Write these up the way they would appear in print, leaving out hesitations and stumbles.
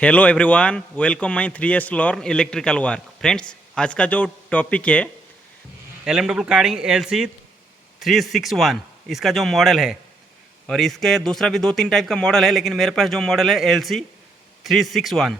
Hello everyone, welcome my 3S learn electrical work. Friends, आज का जो टॉपिक है LMW कार्डिंग LC361, इसका जो मॉडल है और इसके दूसरा भी 2-3 टाइप का मॉडल है, लेकिन मेरे पास जो मॉडल है LC361।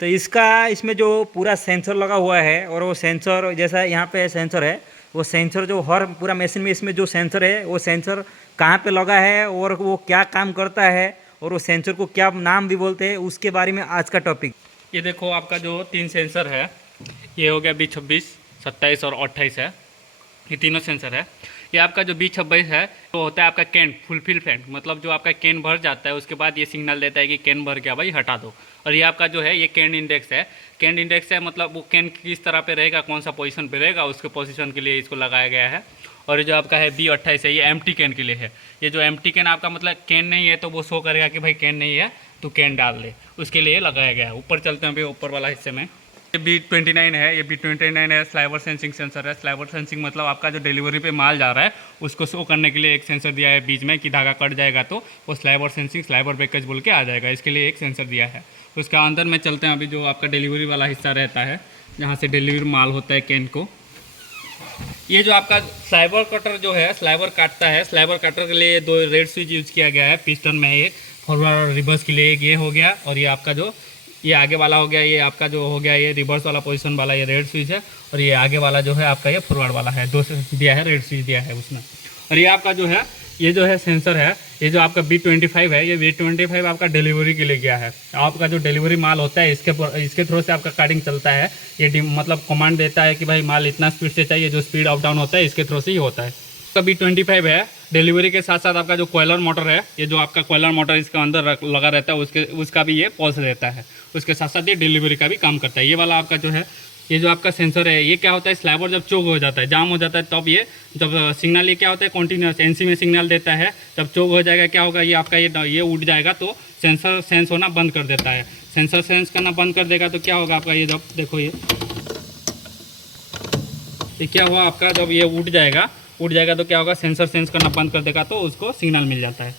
तो इसमें जो पूरा सेंसर लगा हुआ है और वो सेंसर जैसा यहाँ पे सेंसर है, वो सेंसर जो हर पूरा मशीन में इसमें जो सेंसर है वो सेंसर कहाँ पे लगा है और वो क्या काम करता है और वो सेंसर को क्या नाम भी बोलते हैं, उसके बारे में आज का टॉपिक। ये देखो, आपका जो 3 सेंसर है, ये हो गया B26, 27 और 28 है। ये तीनों सेंसर है। ये आपका जो B26 है वो होता है आपका कैन फुलफिलमेंट, मतलब जो आपका कैन भर जाता है उसके बाद ये सिग्नल देता है कि कैन भर गया भाई, हटा दो। और ये आपका जो है ये कैन इंडेक्स है। कैन इंडेक्स है मतलब वो कैन किस तरह पे रहेगा, कौन सा पोजीशन पे रहेगा, उसके पोजीशन के लिए इसको लगाया गया है। और ये जो आपका है B28 है, ये एम्प्टी कैन के लिए है। ये जो एम्प्टी कैन आपका मतलब कैन नहीं है तो वो शो करेगा कि भाई कैन नहीं है तो कैन डाल दे, उसके लिए लगाया गया है। ऊपर चलते हैं अभी ऊपर वाला हिस्से में। ये B29 है, ये B29 है स्लाइवर सेंसिंग सेंसर है। स्लाइवर सेंसिंग मतलब आपका जो डिलीवरी पे माल जा रहा है उसको शो करने के लिए एक सेंसर दिया है बीच में कि धागा कट जाएगा तो वो स्लाइवर सेंसिंग स्लाइवर पैकेज बोल के आ जाएगा, इसके लिए एक सेंसर दिया है। उसका अंदर में चलते हैं अभी, जो आपका डिलीवरी वाला हिस्सा रहता है जहाँ से डिलीवरी माल होता है कैन को। ये जो आपका स्लाइवर कटर जो है, स्लाइवर काटता है, स्लाइवर कटर के लिए 2 रेड स्विच यूज किया गया है। पिस्टन में एक फॉरवर्ड और रिवर्स के लिए एक ये हो गया, और ये आपका जो ये आगे वाला हो गया, ये आपका जो हो गया ये रिवर्स वाला पोजीशन वाला ये रेड स्विच है, और ये आगे वाला जो है आपका ये फॉरवर्ड वाला है। 2 दिया है, रेड स्विच दिया है उसमें। और ये आपका जो है ये जो है सेंसर है, ये जो आपका B25 है, ये B25 आपका डिलीवरी के लिए गया है। आपका जो डिलीवरी माल होता है इसके थ्रू से आपका कार्डिंग चलता है। ये मतलब कमांड देता है कि भाई माल इतना स्पीड से चाहिए, जो स्पीड अप डाउन होता है इसके थ्रू से ही होता है। आपका B25 है, डिलीवरी के साथ साथ आपका जो कॉयलर मोटर है, ये जो आपका कॉयलर मोटर इसके अंदर लगा रहता है उसका भी ये पल्स रहता है। उसके साथ साथ ये डिलीवरी का भी काम करता है। ये वाला आपका जो है, ये जो आपका सेंसर है, ये क्या होता है, स्लाइवर जब चोक हो जाता है, जाम हो जाता है, तब ये जब सिग्नल ये क्या होता है कॉन्टीन्यूस NC में सिग्नल देता है। जब चोक हो जाएगा क्या होगा, ये आपका ये उठ जाएगा तो सेंसर सेंस होना बंद कर देता है। सेंसर सेंस करना बंद कर देगा तो क्या होगा आपका, ये जब देखो ये क्या हुआ आपका, जब ये उठ जाएगा तो क्या होगा, सेंसर सेंस करना बंद कर देगा तो उसको सिग्नल मिल जाता है।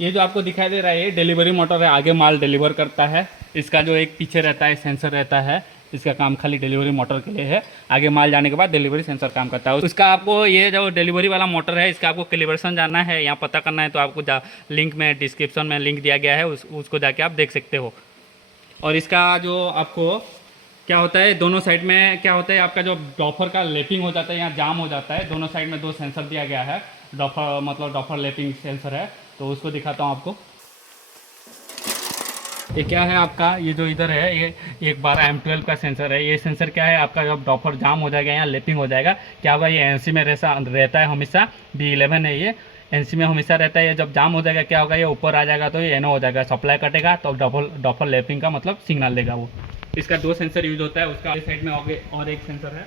ये जो आपको दिखाई दे रहा है ये डिलीवरी मोटर है, आगे माल डिलीवर करता है। इसका जो एक पीछे रहता है सेंसर रहता है, इसका काम खाली डिलीवरी मोटर के लिए है। आगे माल जाने के बाद डिलीवरी सेंसर काम करता है। उसका आपको ये जो डिलीवरी वाला मोटर है, इसका आपको कैलिब्रेशन जानना है, यहाँ पता करना है तो आपको लिंक में डिस्क्रिप्शन में लिंक दिया गया है, उसको जाके आप देख सकते हो। और इसका जो आपको क्या होता है, दोनों साइड में क्या होता है, आपका जो डॉफर का लेपिंग हो जाता है, यहाँ जाम हो जाता है, दोनों साइड में 2 सेंसर दिया गया है। डॉफर मतलब डॉफर लेपिंग सेंसर है, तो उसको दिखाता हूँ आपको। ये क्या है आपका, ये जो इधर है ये एक 12 M12 का सेंसर है। ये सेंसर क्या है आपका, जब डॉफर जाम हो जाएगा, यहाँ लेपिंग हो जाएगा, क्या होगा, ये NC में रहता है हमेशा। B11 है, ये NC में हमेशा रहता है। ये जब जाम हो जाएगा क्या होगा, ये ऊपर आ जाएगा तो ये NO हो जाएगा, सप्लाई कटेगा तो डॉफर लेपिंग का मतलब सिग्नल देगा वो। इसका 2 सेंसर यूज होता है। उसका साइड में आगे और एक सेंसर है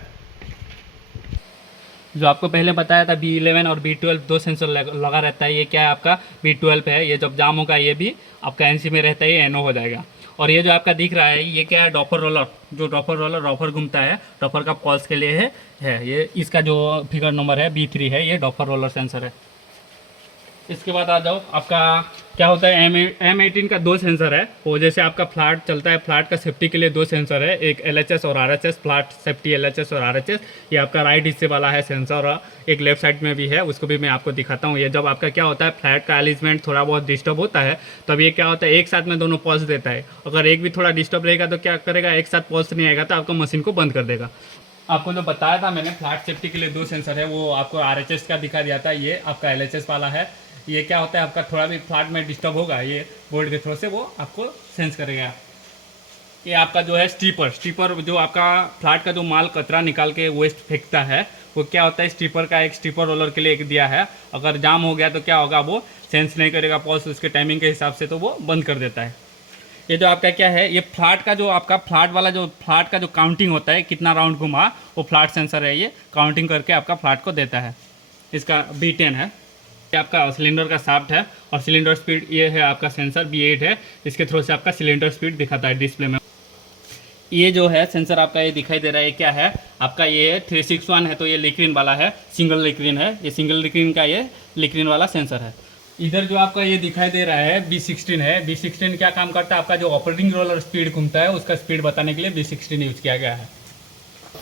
जो आपको पहले बताया था, B11 और B12 2 सेंसर लगा रहता है। ये क्या है आपका B12 है, ये जब जाम होगा ये भी आपका NC में रहता है, ये NO हो जाएगा। और ये जो आपका दिख रहा है ये क्या है, डॉफर रोलर, जो डॉफर घूमता है, डॉफर का पल्स के लिए है ये। इसका जो फिगर नंबर है B3 है, ये डॉफर रोलर सेंसर है। इसके बाद आ जाओ, आपका क्या होता है, M18 का 2 सेंसर है। वो जैसे आपका फ्लैट चलता है, फ्लैट का सेफ्टी के लिए 2 सेंसर है, एक LHS और RHS, फ्लैट सेफ्टी LHS और RHS। ये आपका राइट हिस्से वाला है सेंसर, और एक लेफ्ट साइड में भी है, उसको भी मैं आपको दिखाता हूँ। ये जब आपका क्या होता है, फ्लैट का अलिजमेंट थोड़ा बहुत डिस्टर्ब होता है, तब ये क्या होता है, एक साथ में दोनों पल्स देता है। अगर एक भी थोड़ा डिस्टर्ब रहेगा तो क्या करेगा, एक साथ पल्स नहीं आएगा तो आपको मशीन को बंद कर देगा। आपको जो बताया था मैंने फ्लैट सेफ्टी के लिए 2 सेंसर है, वो आपको RHS का दिखा दिया था। ये आपका LHS वाला है। ये क्या होता है, आपका थोड़ा भी फ्लैट में डिस्टर्ब होगा, ये बोर्ड के थ्रू से वो आपको सेंस करेगा। ये आपका जो है स्टीपर जो आपका फ्लैट का जो माल कचरा निकाल के वेस्ट फेंकता है, वो क्या होता है, स्टीपर का एक स्टीपर रोलर के लिए एक दिया है। अगर जाम हो गया तो क्या होगा, वो सेंस नहीं करेगा पल्स, उसके टाइमिंग के हिसाब से तो वो बंद कर देता है। ये जो आपका क्या है, ये फ्लैट का जो आपका फ्लैट का जो काउंटिंग होता है, कितना राउंड घुमा, वो फ्लैट सेंसर है, ये काउंटिंग करके आपका फ्लैट को देता है। इसका B10 है। ये आपका सिलेंडर का शाफ्ट है, और सिलेंडर स्पीड ये है आपका सेंसर B8 है। इसके थ्रू से आपका सिलेंडर स्पीड दिखाता है डिस्प्ले में। ये जो है सेंसर आपका ये दिखाई दे रहा है, क्या है आपका, ये 361 है, तो ये लिक्रिन वाला है, सिंगल लिक्रिन है। ये सिंगल लिक्रिन का ये लिक्रिन वाला सेंसर है। इधर जो आपका ये दिखाई दे रहा है B16 है। B16 क्या काम करता है, आपका जो ऑपरेटिंग रोलर स्पीड घूमता है उसका स्पीड बताने के लिए B16 यूज किया गया है।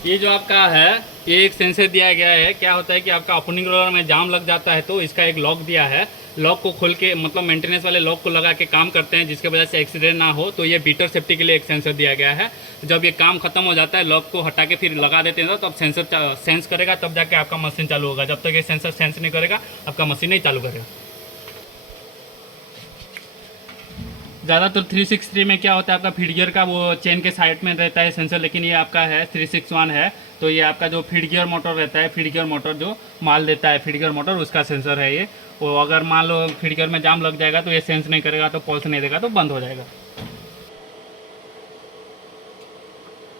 ये जो आपका है ये एक सेंसर दिया गया है। क्या होता है कि आपका ओपनिंग रोलर में जाम लग जाता है तो इसका एक लॉक दिया है। लॉक को खोल के मतलब मेंटेनेंस वाले लॉक को लगा के काम करते हैं जिसके वजह से एक्सीडेंट ना हो। तो ये बीटर सेफ्टी के लिए एक सेंसर दिया गया है। जब ये काम खत्म हो जाता है लॉक को हटा के फिर लगा देते हैं तो तब सेंसर सेंस करेगा, तब जाके आपका मशीन चालू होगा। जब तक ये सेंसर सेंस नहीं करेगा आपका मशीन नहीं चालू करेगा। ज़्यादातर 363 में क्या होता है आपका फीड गियर का वो चेन के साइड में रहता है सेंसर, लेकिन ये आपका है 361 है। तो ये आपका जो फीड गियर मोटर रहता है, फीड गियर मोटर जो माल देता है फीड गियर मोटर, उसका सेंसर है ये। वो अगर मान लो फीड गियर में जाम लग जाएगा तो ये सेंस नहीं करेगा, तो पल्स नहीं देगा तो बंद हो जाएगा।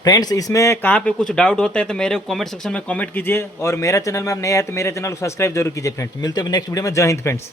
फ्रेंड्स, इसमें कहाँ पे कुछ डाउट होता है तो मेरे कमेंट सेक्शन में कमेंट कीजिए, और मेरा चैनल में आप नए आए तो मेरे चैनल को सब्सक्राइब जरूर कीजिए फ्रेंड्स। मिलते हैं नेक्स्ट वीडियो में। जय हिंद फ्रेंड्स।